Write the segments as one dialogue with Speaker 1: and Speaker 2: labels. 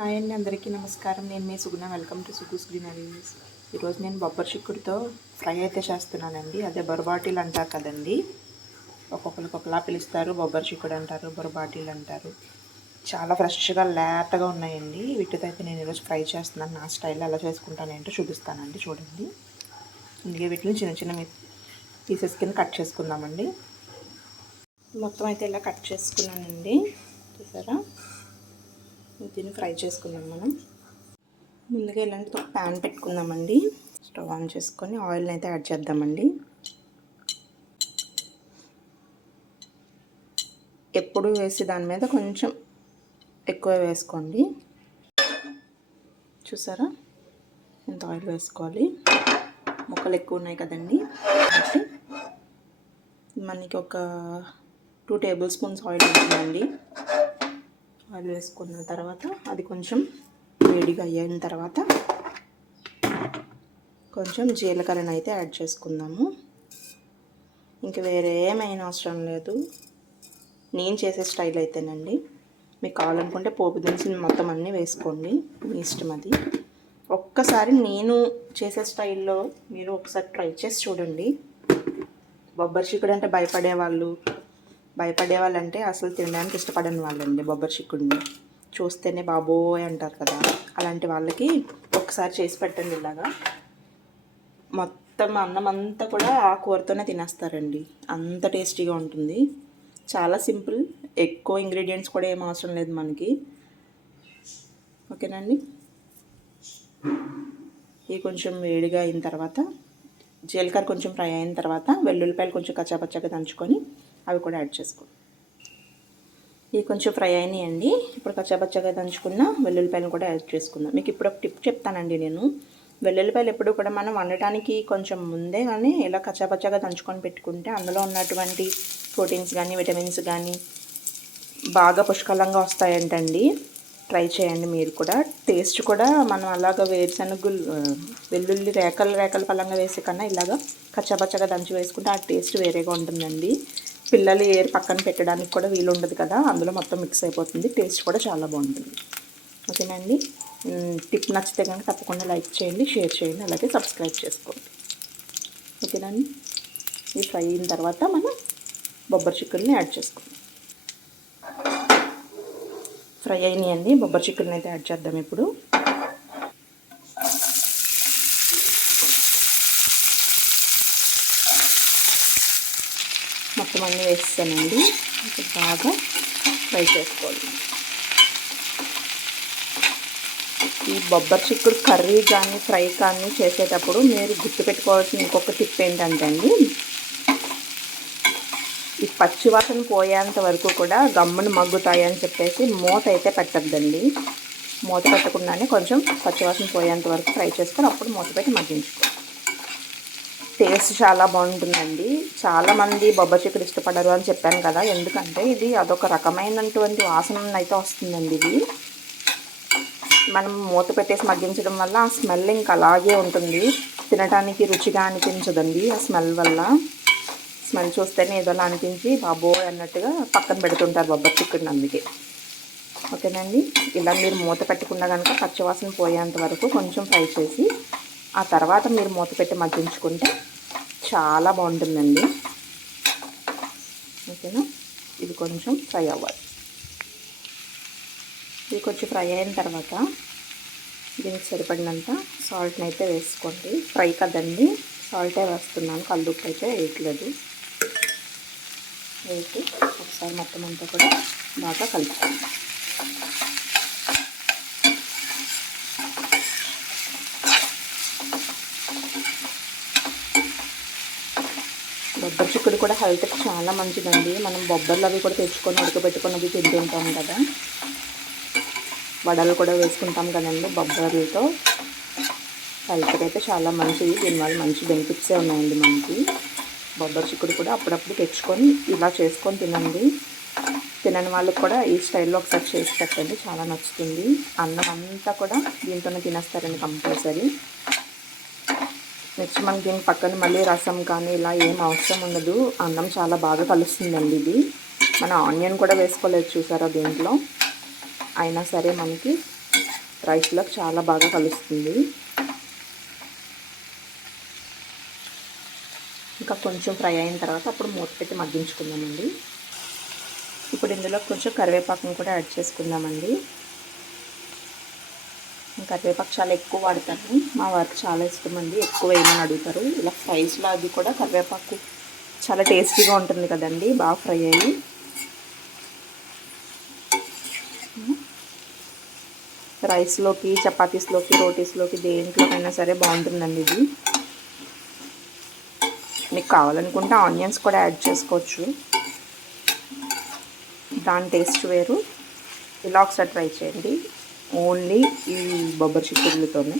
Speaker 1: Hi అండి అందరికీ నమస్కారం. నేను మీ Suguna. Welcome to Sugus greeneries ఈరోజు నేను బొబ్బరి చిక్కుడుతో ఫ్రై అయితే చేస్తున్నానండి. అదే బొరబాటిల్ అంటారు కదండి. ఒక్కొక్కరికి ఒకలా పిలుస్తారు. బొబ్బరి చిక్కుడు అంటారు బొరబాటిల్ అంటారు. చాలా ఫ్రెష్గా లేతగా ఉన్నాయండి. వీటితో అయితే నేను ఈరోజు ఫ్రై చేస్తున్నాను. నా స్టైల్లో ఎలా చేసుకుంటాను ఏంటో చూపిస్తానండి. చూడండి. అందుకే వీటిని చిన్న చిన్న పీసెస్ కింద కట్ చేసుకుందామండి. మొత్తం అయితే ఇలా కట్ చేసుకున్నానండి. చూసారా? దీన్ని ఫ్రై చేసుకుందాం మనం. ముందుగా ఇలాంటి ఒక ప్యాన్ పెట్టుకుందామండి. స్టవ్ ఆన్ చేసుకొని ఆయిల్ని అయితే యాడ్ చేద్దామండి. ఎప్పుడు వేసి దాని మీద కొంచెం ఎక్కువ వేసుకోండి. చూసారా? ఎంత ఆయిల్ వేసుకోవాలి? ముక్కలు ఎక్కువ ఉన్నాయి కదండి. మనకి ఒక టూ టేబుల్ స్పూన్స్ ఆయిల్ ఉంటుందండి. ఆయిల్ వేసుకున్న తర్వాత అది కొంచెం వేడిగా అయిన తర్వాత కొంచెం జీలకర్రను అయితే యాడ్ చేసుకుందాము. ఇంక వేరే ఏమైనా అవసరం లేదు. నేను చేసే స్టైల్ అయితేనండి. మీకు కావాలనుకుంటే పోపు దినుసులు మొత్తం అన్నీ వేసుకోండి. మీ ఇష్టం అది. ఒక్కసారి నేను చేసే స్టైల్లో మీరు ఒకసారి ట్రై చేసి చూడండి. బొబ్బరి చిక్కుడు అంటే భయపడే వాళ్ళు భయపడే వాళ్ళంటే అసలు తినడానికి ఇష్టపడని వాళ్ళండి బొబ్బరి చిక్కుడిని. చూస్తేనే బాబోయ్ అంటారు కదా. అలాంటి వాళ్ళకి ఒకసారి చేసి పెట్టండి ఇలాగా. మొత్తం అన్నం అంతా కూడా ఆ కూరతోనే తినేస్తారండి. అంత టేస్టీగా ఉంటుంది. చాలా సింపుల్. ఎక్కువ ఇంగ్రీడియంట్స్ కూడా ఏం అవసరం లేదు మనకి. ఓకేనండి? ఇవి కొంచెం వేడిగా అయిన తర్వాత జీలకర్ర కొంచెం ఫ్రై అయిన తర్వాత వెల్లుల్లిపాయలు కొంచెం కచ్చాపచ్చాగా దంచుకొని అవి కూడా యాడ్ చేసుకోండి ఇవి కొంచెం ఫ్రై అయినాయండి. ఇప్పుడు కచ్చాపచ్చగా దంచుకున్న వెల్లుల్లిపాయలను కూడా యాడ్ చేసుకుందాం. మీకు ఇప్పుడు ఒక టిప్ చెప్తానండి నేను. వెల్లుల్లిపాయలు ఎప్పుడు కూడా మనం వండటానికి కొంచెం ముందే కానీ ఇలా కచ్చాపచ్చగా దంచుకొని పెట్టుకుంటే అందులో ఉన్నటువంటి ప్రోటీన్స్ కానీ విటమిన్స్ కానీ బాగా పుష్కలంగా వస్తాయంటండి. ట్రై చేయండి మీరు కూడా. టేస్ట్ కూడా మనం అలాగ వేరుశనగులు వెల్లుల్లి రేకలు రేకల పలంగా వేసే కన్నా ఇలాగ కచ్చాపచ్చగా దంచి వేసుకుంటే ఆ టేస్ట్ వేరేగా ఉంటుందండి. పిల్లలు ఏరు పక్కన పెట్టడానికి కూడా వీలు ఉండదు కదా అందులో మొత్తం మిక్స్ అయిపోతుంది. టేస్ట్ కూడా చాలా బాగుంటుంది. ఓకేనండి? టిప్ నచ్చితే కనుక తప్పకుండా లైక్ చేయండి షేర్ చేయండి అలాగే సబ్స్క్రైబ్ చేసుకోండి. ఓకేనండి? ఇది ఫ్రై అయిన తర్వాత మనం బొబ్బరి చిక్కుల్ని యాడ్ చేసుకుందాం. ఫ్రై అయినాయండి బొబ్బరి చిక్కుల్ని అయితే యాడ్ చేద్దాం ఇప్పుడు. మొత్తం అన్నీ వేస్తానండి బాగా ఫ్రై చేసుకోవాలి. ఈ బొబ్బరి చిక్కుడు కర్రీ కానీ ఫ్రై కానీ చేసేటప్పుడు మీరు గుర్తుపెట్టుకోవాల్సిన ఇంకొక టిప్ ఏంటంటే అండి ఈ పచ్చివాసన పోయేంత వరకు కూడా గమ్మును మగ్గుతాయి అని చెప్పేసి మూత అయితే పెట్టద్దండి. మూత పెట్టకుండానే కొంచెం పచ్చివాసన పోయేంత వరకు ఫ్రై చేసుకొని అప్పుడు మూత పెట్టి మగ్గించుకోవాలి. టేస్ట్ చాలా బాగుంటుందండి. చాలామంది బొబ్బర్ చిక్కుడు ఇష్టపడరు అని చెప్పాను కదా. ఎందుకంటే ఇది అదొక రకమైనటువంటి వాసన అయితే వస్తుందండి ఇది. మనం మూత పెట్టేసి మగ్గించడం వల్ల ఆ స్మెల్ ఇంకా అలాగే ఉంటుంది. తినడానికి రుచిగా అనిపించదండి ఆ స్మెల్ వల్ల. స్మెల్ చూస్తేనే ఏదోలా అనిపించి బాబోయ్ అన్నట్టుగా పక్కన పెడుతుంటారు బొబ్బర్ చిక్కుడిని అందుకే. ఓకేనండి? ఇలా మీరు మూత పెట్టకుండా కనుక పచ్చివాసన పోయేంత వరకు కొంచెం ఫ్రై చేసి ఆ తర్వాత మీరు మూత పెట్టి మగ్గించుకుంటే చాలా బాగుంటుందండి. ఓకేనా? ఇది కొంచెం ఫ్రై అవ్వాలి. ఇది కొంచెం ఫ్రై అయిన తర్వాత దీనికి సరిపడినంత సాల్ట్ని అయితే వేసుకోండి. ఫ్రై కదండి. సాల్టే వేస్తున్నాను. కల్లుప్పు అయితే వేయట్లేదు. వేసి ఒకసారి మొత్తం అంతా కూడా బాగా కలుపుకోండి. బొబ్బరి చిక్కుడు కూడా హెల్త్కి చాలా మంచిదండి. మనం బొబ్బర్లు అవి కూడా తెచ్చుకొని ఉడకబెట్టుకున్నవి తింటుంటాం కదా. వడలు కూడా వేసుకుంటాం కదండి బొబ్బర్లతో. హెల్త్కి అయితే చాలా మంచిది. దీనివల్ల మంచి బెనిఫిట్సే ఉన్నాయండి మనకి. బొబ్బరి చిక్కుడు కూడా అప్పుడప్పుడు తెచ్చుకొని ఇలా చేసుకొని తినండి. తినని వాళ్ళకి కూడా ఈ స్టైల్లో ఒకసారి చేసి పెట్టండి. చాలా నచ్చుతుంది. అన్నం అంతా కూడా దీంతోనే తినేస్తారండి కంపల్సరీ. నెక్స్ట్ మనకి దీని పక్కన మళ్ళీ రసం కానీ ఇలా ఏం అవసరం ఉండదు. అన్నం చాలా బాగా కలుస్తుందండి ఇది. మన ఆనియన్ కూడా వేసుకోలేదు చూసారా దీంట్లో? అయినా సరే మనకి రైస్లోకి చాలా బాగా కలుస్తుంది. ఇంకా కొంచెం ఫ్రై అయిన తర్వాత అప్పుడు మూత పెట్టి మగ్గించుకుందామండి. ఇప్పుడు ఇందులో కొంచెం కరివేపాకును కూడా యాడ్ చేసుకుందామండి. కరివేపాకు చాలా ఎక్కువ వాడతాను. మా వారికి చాలా ఇష్టం అండి. ఎక్కువ వేయమని అడుగుతారు. ఇలా ఫ్రైస్లో అది కూడా కరివేపాకు చాలా టేస్టీగా ఉంటుంది కదండి. బాగా ఫ్రై అయ్యి. రైస్లోకి చపాతీస్లోకి రోటీస్లోకి దేంట్లోకైనా సరే బాగుంటుందండి ఇది. మీకు కావాలనుకుంటే ఆనియన్స్ కూడా యాడ్ చేసుకోవచ్చు. దాని టేస్ట్ వేరు. ఇలా ఒకసారి ట్రై చేయండి. ఓన్లీ ఈ బొబ్బరి చిక్కుడులతోనే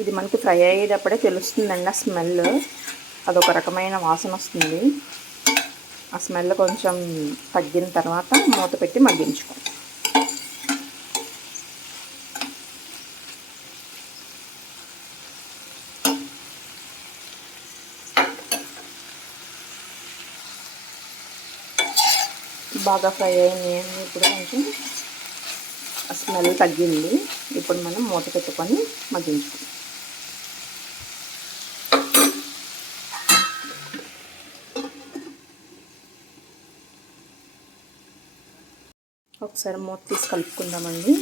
Speaker 1: ఇది మనకి ఫ్రై అయ్యేటప్పుడే తెలుస్తుందండి ఆ స్మెల్. అదొక రకమైన వాసన వస్తుంది. ఆ స్మెల్ కొంచెం తగ్గిన తర్వాత మూత పెట్టి మగ్గించుకోండి బాగా ఫ్రై అయింది. ఇప్పుడు కొంచెం స్మెల్ తగ్గింది. ఇప్పుడు మనం మూత పెట్టుకొని మగ్గించుకుందాం. ఒకసారి మూత తీసి కలుపుకుందామండి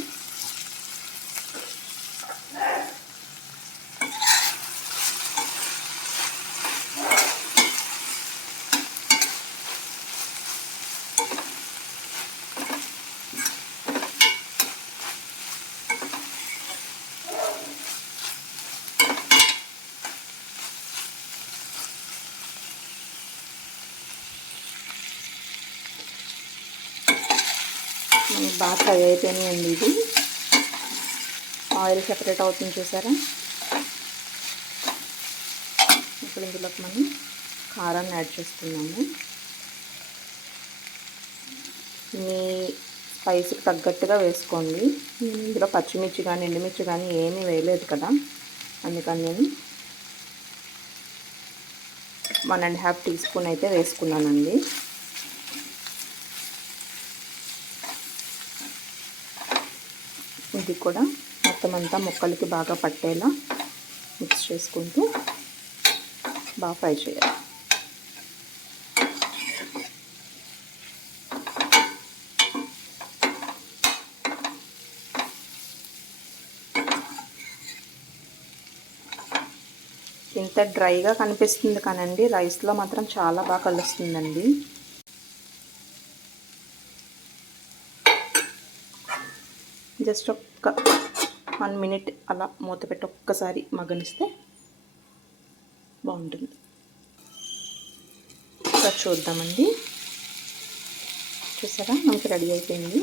Speaker 1: మనకి బాగా ఫ్రై అయిపోయినాయండి ఇది ఆయిల్ సెపరేట్ అవుతుంది చూసారా? ఇప్పుడు ఇందులోకి మనం కారాన్ని యాడ్ చేస్తున్నాము. మీ స్పైస్కి తగ్గట్టుగా వేసుకోండి. ఇందులో పచ్చిమిర్చి కానీ ఎండుమిర్చి కానీ ఏమీ వేయలేదు కదా. అందుకని నేను one and half tea spoon అయితే వేసుకున్నానండి. అది కూడా మొత్తం అంతా ముక్కలకి బాగా పట్టేలా మిక్స్ చేసుకుంటూ బాగా ఫ్రై చేయాలి. ఇంత డ్రైగా కనిపిస్తుంది కానండి రైస్లో మాత్రం చాలా బాగా కలుస్తుందండి. జస్ట్ ఒక్క వన్ మినిట్ అలా మూత పెట్టి ఒక్కసారి మగ్గనిస్తే బాగుంటుంది. చూద్దామండి. చూసారా? మనకి రెడీ అయిపోయింది.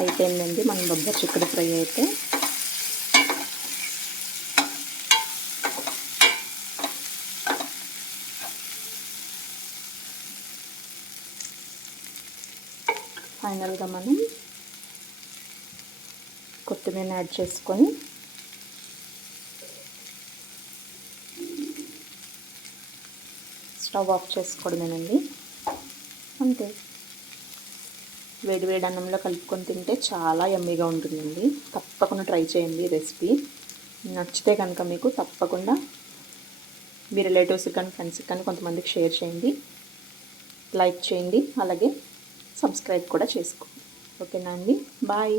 Speaker 1: అయిపోయిందండి. మన బొబ్బర్ చిక్కుడు ఫ్రై అయితే. ఫైనల్గా మనం కొత్తిమీర యాడ్ చేసుకొని స్టవ్ ఆఫ్ చేసుకోవడమేనండి. అంతే. వేడివేడి అన్నంలో కలుపుకొని తింటే చాలా ఎమ్మీగా ఉంటుందండి. తప్పకుండా ట్రై చేయండి రెసిపీ నచ్చితే కనుక మీకు తప్పకుండా మీ రిలేటివ్స్కి కానీ ఫ్రెండ్స్కి కానీ కొంతమందికి షేర్ చేయండి. లైక్ చేయండి. అలాగే సబ్స్క్రైబ్ కూడా చేసుకోండి ఓకేనా అండి? బాయ్